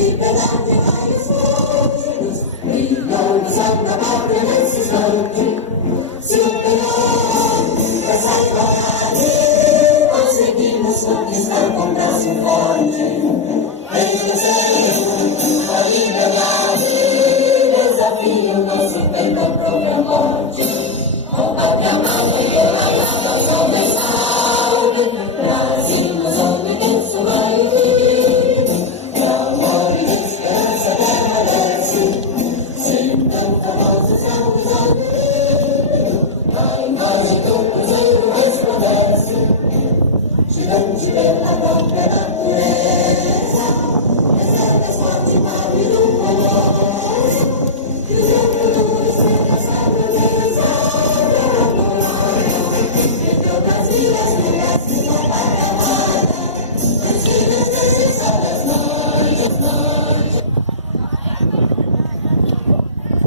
liberdade, raios fortes, milhões andam nesses anos. Superior, essa igualdade, conseguimos conquistar com braço forte. Em desejo, a liberdade, desafio nosso tempo para a morte. O pátria amada, a nossa mensagem.